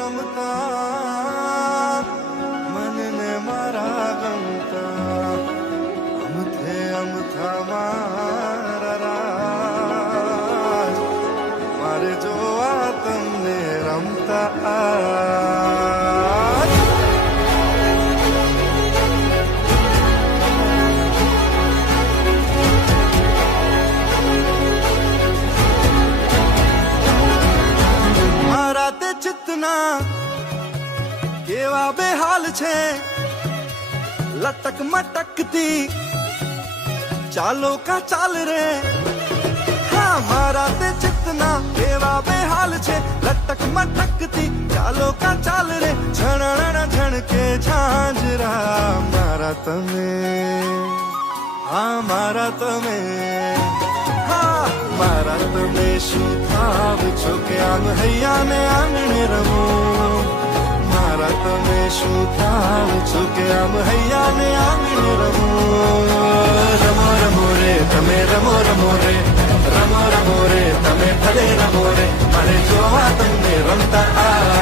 રમતા મનને મારા ગમતા અમથે અમથા મારા રાજ મારે જોવા તમને રમતા આજ. મારા તે ચિત્તના કેવા બેહાલ છે લટક મટકતી ચાલો કા ચાલ રે. હા મારા તે ચિત્તના કેવા બેહાલ છે લટક મટકતી ચાલો કા ચાલ રે. ઝણણ ઝણકે ઝાંઝરા મારા તમે હા મારા તમે હા મારા તમે શું થાવ છો કે આમ હૈયા ને આંગણે રમો. મારા તમે શું થાવ છો કે આમ હૈયા ને આંગણે રમો. રમો રમો રે તમે રમો રમો રે રમો રમો રે તમે ભલે રમો રે મારે જોવા તમને રમતા આ